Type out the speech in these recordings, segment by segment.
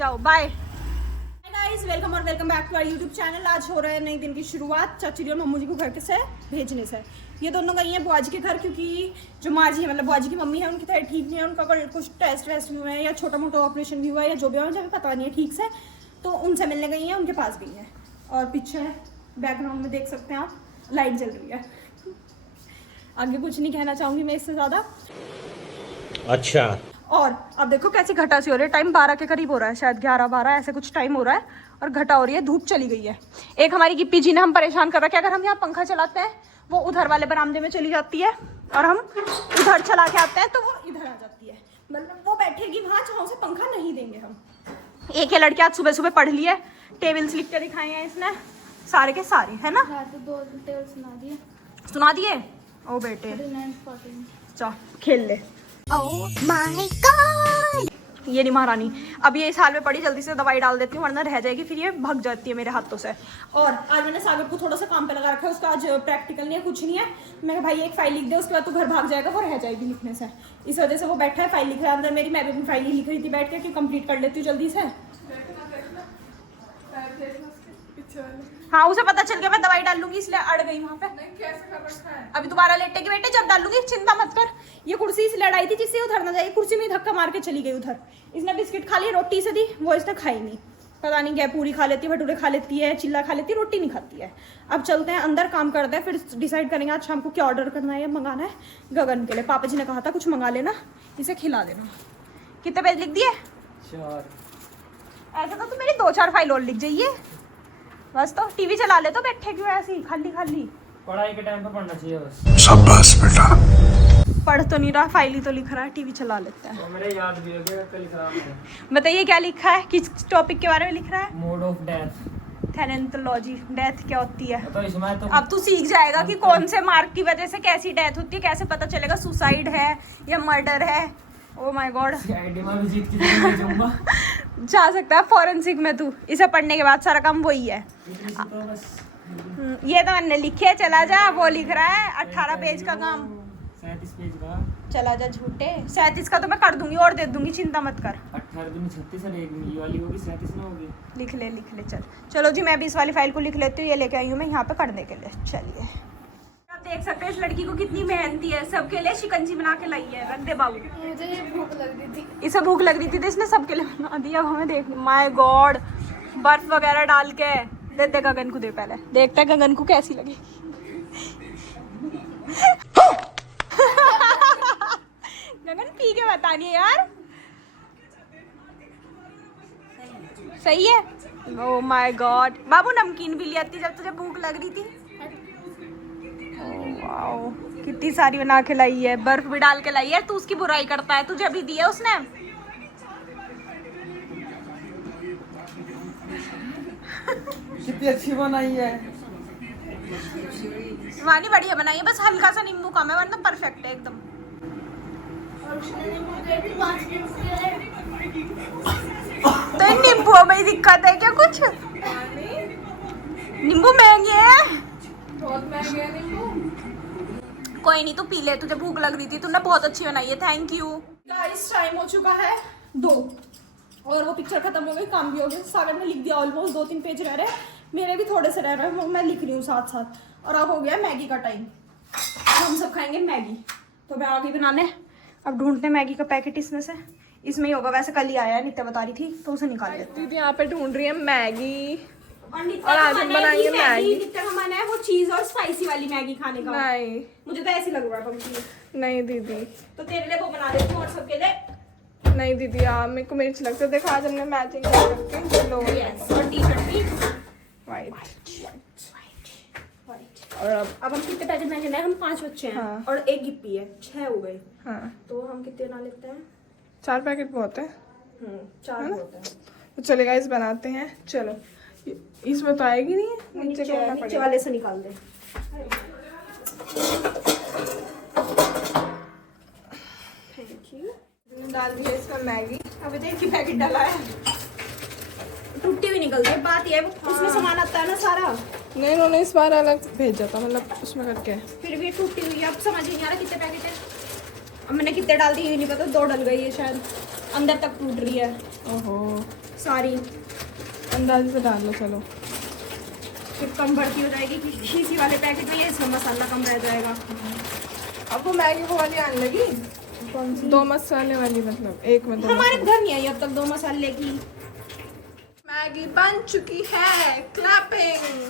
जाओ bye guys, welcome और welcome back to our YouTube channel. आज हो रहा है नई दिन की शुरुआत चाची और मम्मू जी को घर से भेजने से। ये दोनों गई हैं बुआ जी के घर, क्योंकि जो माँ जी है मतलब बुआ जी की मम्मी है, उनकी तबीयत ठीक नहीं है। उनका कुछ टेस्ट वेस्ट हुए हैं या छोटा मोटा ऑपरेशन भी हुआ है या जो भी हुआ है, मुझे पता नहीं है ठीक से। तो उनसे मिलने गई हैं, उनके पास गई हैं। और पीछे बैकग्राउंड में देख सकते हैं आप, लाइट जल रही है। आगे कुछ नहीं कहना चाहूँगी मैं इससे ज़्यादा। अच्छा, और अब देखो कैसी घटा सी हो रही है। टाइम 12 के करीब हो रहा है, शायद 11-12 ऐसे कुछ टाइम हो रहा है और घटा हो रही है। धूप चली गई है। एक हमारी गिप्पी जी ने हम परेशान कर रखा है। अगर हम यहाँ पंखा चलाते हैं वो उधर वाले बरामदे में चली जाती है और हम उधर चला के आते हैं तो वो इधर आ जाती है। मतलब वो बैठेगी वहाँ जहाँ उसे पंखा नहीं देंगे हम। एक है लड़की आज सुबह सुबह पढ़ ली है, टेबल्स लिख के दिखाए हैं इसने सारे के सारे, है ना? तो 2 टेबल सुना दिए। ओ बेटे चल खेल ले। Oh my God! ये नहीं महारानी, अब ये इस हाल में पड़ी, जल्दी से दवाई डाल देती हूँ वरना रह जाएगी, फिर ये भाग जाती है मेरे हाथों से। और आज मैंने सागर को थोड़ा सा काम पे लगा रखा है, उसका आज प्रैक्टिकल नहीं है, कुछ नहीं है। मैं कहा भाई एक फाइल लिख दे, उसके बाद तू घर भाग जाएगा, वो रह जाएगी लिखने से। इस वजह से वो बैठा है, फाइल लिख रहा है अंदर मेरी। मैं भी अपनी फाइल ही लिख रही थी बैठ के कि कंप्लीट कर लेती हूँ जल्दी से। हाँ उसे पता चल गया मैं दवाई डाल लूंगी, इसलिए अड़ गई वहाँ पे। अभी दोबारा लेटेगी बेटे, जब डाल लूंगी चिंता मत कर। ये कुर्सी इसलिए अड़ाई थी जिससे उधर ना जाए, कुर्सी में धक्का मार के चली गई उधर। इसने बिस्किट खा लिया, रोटी से दी, वो इसने खाई नहीं। पता नहीं क्या, पूरी खा लेती है, भटूरे खा लेती है, चिल्ला खा लेती है, रोटी नहीं खाती है। अब चलते हैं अंदर, काम करते हैं, फिर डिसाइड करेंगे आज शाम को क्या ऑर्डर करना है या मंगाना है गगन के लिए। पापा जी ने कहा था कुछ मंगा लेना, इसे खिला देना। कितने पेज लिख दिए? 4। ऐसा तो मेरी 2-4 फाइल और लिख जाइए बस। तो टीवी चला ले, तो बैठे क्यों ऐसी खाली खाली? पढ़ाई के टाइम पे पढ़ना चाहिए बस। शाबाश बेटा। पढ़ तो नहीं रहा, फाइल ही तो लिख रहा है, टीवी चला लेता है। तो मेरे याद भी हो गया कल लिख रहा है। बताइए क्या लिखा है, किस टॉपिक के बारे में लिख रहा है? Mode of death, thanatology. Death क्या होती है तो इसमें तो अब तू सीख जाएगा कि कौन से मार्क की वजह से कैसी डेथ होती है, कैसे पता चलेगा सुसाइड है या मर्डर है। ओ माय गॉड, जा सकता है फॉरेंसिक में तू। इसे पढ़ने के बाद सारा काम वही है। ये तो मैंने लिखे, चला जा। वो लिख रहा है 18 पेज का काम, 37 पेज का। चला जा झूठे, 37 का तो मैं कर दूंगी और दे दूंगी, चिंता मत कर। 18 दूनी 36 है, ये वाली होगी 37 ना होगी। लिख ले चल। चलो जी मैं भी इस वाली फाइल को लिख लेती हूँ, ये लेके आई हूँ मैं यहाँ पे करने के लिए। चलिए देख सकते हैं इस लड़की को कितनी मेहनती है, सबके लिए शिकंजी बना के लाई है। रख दे बाबू। मुझे भूख लग रही थी, इसे भूख लग रही थी तो इसने सबके लिए बना दिया। अब हमें देख, माय गॉड, बर्फ वगैरह डाल के दे दे गगन को, दे पहले देखते हैं गगन को कैसी लगी। गगन पी के बतानी है यार, सही है। ओह माय गॉड, बाबू नमकीन भी लिया थी जब तुझे भूख लग रही थी। वाओ, कितनी सारी बना के लाई है, बर्फ भी डाल के लाई है। तू उसकी बुराई करता है, तुझे भी दिया उसने। कितनी अच्छी बनाई है, वानी बढ़िया बनाई है, बस हल्का सा नींबू कम है वरना परफेक्ट है एकदम। तो नींबू में दिक्कत है क्या कुछ? नींबू महंगे है, बहुत महंगे है नींबू। कोई नहीं, तू पी ले, तुझे भूख लग रही थी, तूने बहुत अच्छी बनाई है, थैंक यू। गाइस टाइम हो चुका है 2 और वो पिक्चर खत्म हो गई, काम भी हो गया। सागर ने लिख दिया ऑलमोस्ट, 2-3 पेज रह रहे हैं, मेरे भी थोड़े से रह रहे हैं, वो मैं लिख रही हूँ साथ साथ। और अब हो गया मैगी का टाइम, हम सब खाएंगे मैगी। तो मैं आ गई बनाने, अब ढूंढते मैगी का पैकेट, इसमें ही होगा। वैसे कल ही आया, नित्या बता रही थी तो उसे निकाल लेते। दीदी यहाँ पे ढूंढ रही है मैगी, और आज हम बनाएंगे मैगी। नित्या का मन है वो चीज और स्पाइसी वाली मैगी खाने का। नहीं, मुझे तो ऐसी लग रहा है। नहीं दीदी, तो तेरे लिए वो बना देती हूँ और सबके लिए। नहीं दीदी यार, मेरे को मिर्च लगता है। देखो आज हमने मैचिंग कर रखी है, और टी-शर्ट भी वाइट। और अब हम कितने पैकेट मैगी लाए? हम 5 बच्चे हैं। हाँ। और एक गिप्पी है, 6 हो गए। हाँ। तो हम कितने बना लेते हैं? 4 पैकेट बहुत है। 4 बहुत है। तो चलेगा, इस बनाते हैं। चलो, इसमें तो आएगी नहीं है, नीचे वाले से निकाल दे। Thank you. डाल दिया इसमें मैगी। अभी देखिए पैकेट डाला है, टूटी हुई निकलती है। बात ये है उसमें सामान आता है ना सारा। नहीं, उन्होंने इस बार अलग भेजा था, मतलब उसमें करके। फिर भी टूटी हुई है, अब समझ नहीं आ रहा कितने पैकेट है। अब मैंने कितने डाल दी ये नहीं पता, 2 डल गई है शायद, अंदर तक टूट रही है ओहो, सारी। अंदाजे से डाल लो। चलो फिर कम बढ़ती हो जाएगी किसी वाले पैकेट में, इसमें मसाला कम रह जाएगा। अब वो मैगी वो वाली आने लगी, कौन सी? 2 मसाले वाली, मतलब एक में 2 हमारे घर नहीं आई अब तक 2 मसाले की। मैगी बन चुकी है। क्लैपिंग।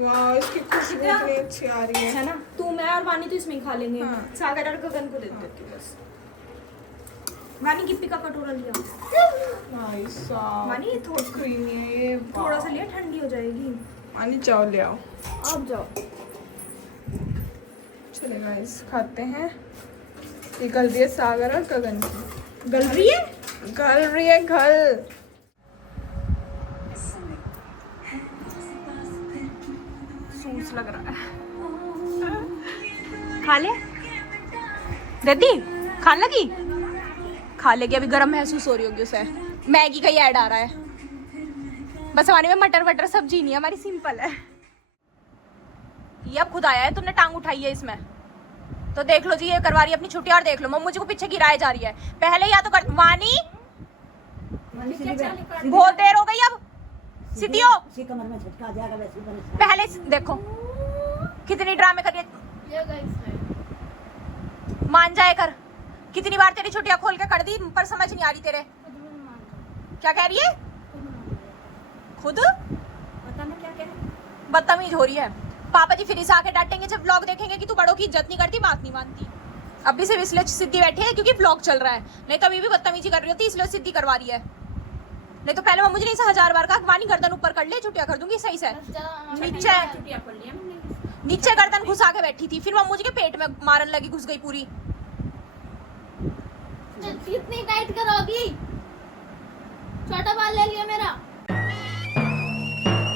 वाह, इसकी खुशबू इतनी अच्छी आ रही है। है ना, तू मैं और वानी तो इसमें ही खा लेंगे। हाँ। सागर और गगन को दे देती हूँ बस। वानी गिप्पी का कटोरा लिया। नाइस। वानी थोड़ा क्रीमी है ये। थोड़ा सा लिया, ठंडी हो जाएगी। वानी चावल ले आओ। अब जाओ। चले गाइस, खाते हैं। ये गल रही है सागर और गगन की। गल रही है? गल रही है गल। सूस लग रहा है। खा ले दीदी, खाने लगी? खा लेगी, अभी गर्म महसूस हो रही होगी उसे। मैगी का ही ऐड आ रहा है। बस हमारे में मटर वटर सब्जी नहीं है, हमारी सिंपल है। ये अब खुद आया है, तुमने टांग उठाई है इसमें तो देख लो जी, ये करवा रही है अपनी छुट्टी। और देख लो मम्मू जी को पीछे गिराए जा रही है। पहले या तो कर वानी, बहुत देर हो गई अब। सीधी हो, पहले देखो कितनी ड्रामे कर रही है। मान जाए कर, कितनी बार तेरी छुट्टियां खोल के कर दी पर समझ नहीं आ रही तेरे। क्या कह रही है? खुद पता ना क्या कह रही है, बदतमीज हो रही है। पापा जी फिर इसे आके डांटेंगे जब व्लॉग देखेंगे कि तू बड़ों की इज्जत नहीं करती, बात नहीं मानती। अभी सिर्फ इसलिए सिद्धि बैठी है क्योंकि व्लॉग चल रहा है, नहीं तो अभी भी बदतमीजी कर रही होती, इसलिए सिद्धि करवा रही है। नहीं तो पहले मुझे नहीं से 1000 बार कहा वानी गर्दन ऊपर कर ले, छुट्टियां कर दूंगी सही से। नीचे गर्दन घुसा के बैठी थी, फिर मम्मू जी के पेट में मारन लगी, घुस गई पूरी। कितनी टाइट करोगी? छोटा बाल ले लिया मेरा।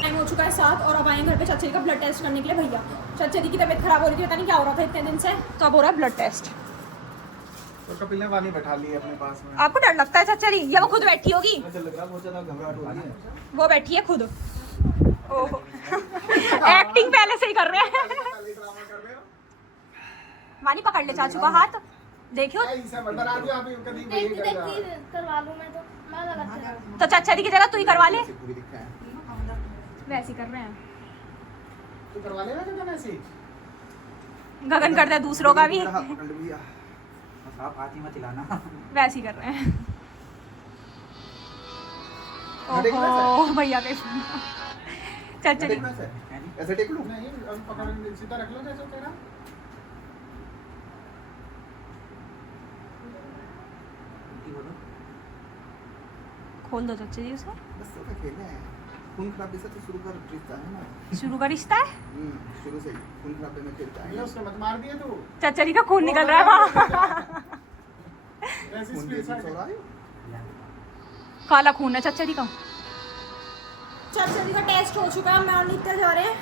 टाइम हो चुका है 7 और अब आए घर पे चाचा जी का ब्लड टेस्ट करने के लिए। भैया चाचा जी की तबीयत खराब हो रही थी, पता नहीं क्या हो रहा था इतने दिन से, तो अब हो रहा है ब्लड टेस्ट। तो कपिल ने वानी बैठा ली है अपने पास में। आपको डर लगता है चाचा जी? या वो खुद बैठी होगी? मुझे लग रहा है बहुत ज्यादा घबराहट हो रही है। वो बैठी है खुद। ओहो एक्टिंग पहले से ही कर रहे हैं। वानी पकड़ ले चाचू का हाथ, देखियो। देखती करवा लूं मैं तो। मैं लगा तो चाचा जी की जगह तू ही करवा ले। वैसे ही कर रहे हैं, तू करवा लेगा क्या वैसे? गगन करते हैं दूसरों का भी, आप हाथ ही मत हिलाना। वैसे ही कर रहे हैं। ओहो भैया के चाचा जी ऐसे टेक लो, नहीं अभी पकड़ सीधा रख लो जैसे तेरा। खोल दो चाचा जी उसे। बस तो खेलना है, खून खराबे से तो शुरू का रिश्ता है ना। शुरू का रिश्ता है, शुरू से ही खून खराबे में खेलता है। उसने मत मार दिया तू। चाचा जी का खून निकल रहा है वहाँ। ऐसी स्पीड से हो रहा है। काला खून है चाचा जी का। चाचा जी का टेस्ट हो चुका है, मैं और नित्या जा रहे हैं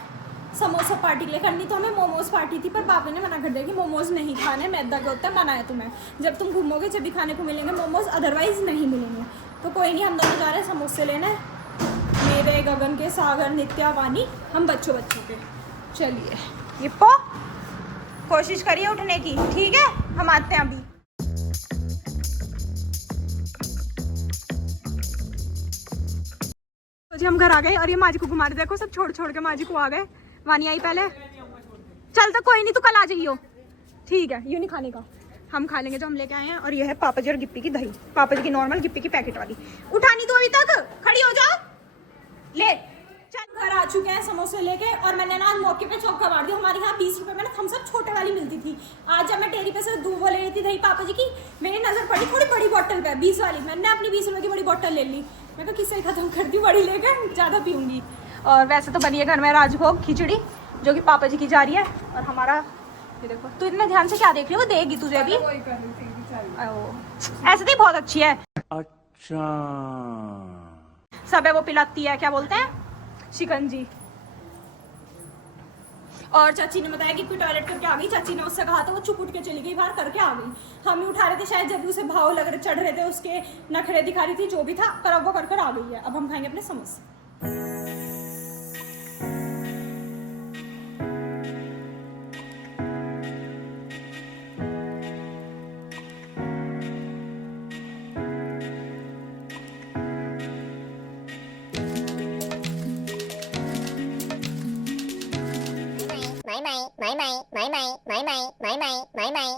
समोसा पार्टी के लिए। करनी तो हमें मोमोज पार्टी थी पर पापा ने मना कर दिया कि मोमोज नहीं खाने, मैदा के होता है, मना है तुम्हें। जब तुम घूमोगे जब भी खाने को मिलेंगे मोमोज, अदरवाइज नहीं मिलेंगे। तो कोई नहीं, हम दोनों जा रहे हैं समोसे लेने, मेरे, गगन के, सागर, नित्या, वानी, हम बच्चों के। चलिए ये पो कोशिश करिए उठने की, ठीक है? हम आते हैं अभी। तो जी हम घर आ गए और ये माजी को घुमा रहे, देखो सब छोड़ छोड़ के माजी को आ गए। वानी आई पहले, चल तो कोई नहीं, तू कल आ जाइयो, ठीक है? ये नहीं खाने का, हम खा लेंगे जो हम लेके आए हैं। और ये है पापा जी और गिप्पी की दही, पापा जी की नॉर्मल, गिप्पी की पैकेट वाली। उठानी तो अभी तक, खड़ी हो जाओ, ले चल। घर आ चुके हैं समोसे लेके और मैंने ना मौके पे चौका मार दिया। हमारे यहाँ 20 रुपए में ना थम्स अप छोटे वाली मिलती थी। आज जब मैं टेरी पे से दूध ले रही थी दही पापा जी की, मेरी नजर पड़ी थोड़ी बड़ी बोतल पे 20 वाली। मैंने अपनी 20 रुपए की बड़ी बोतल ले ली, मैं कहा किससे खत्म कर दी, बड़ी लेकर ज़्यादा पीऊँगी। और वैसे तो बनी है घर में राजभोग खिचड़ी जो कि पापा जी की जा रही है। और हमारा ये देखो, तू इतने ध्यान से क्या देख रही हो, वो देगी तुझे अभी। ऐसे तो बहुत अच्छी है। अच्छा सब है वो पिलाती है, क्या बोलते हैं, शिकंजी। और चाची ने बताया कि कोई टॉयलेट करके आ गई, चाची ने उससे कहा था, वो चुप उठ के चली गई बाहर, करके आ गई। हम ही उठा रहे थे शायद, जब भी उसे भाव लग रहे, चढ़ रहे थे, उसके नखरे दिखा रही थी, जो भी था, पर अब वो कर आ गई है। अब हम खाएंगे अपने समोसे। माई माई माई माई माई माई माई माई माई माई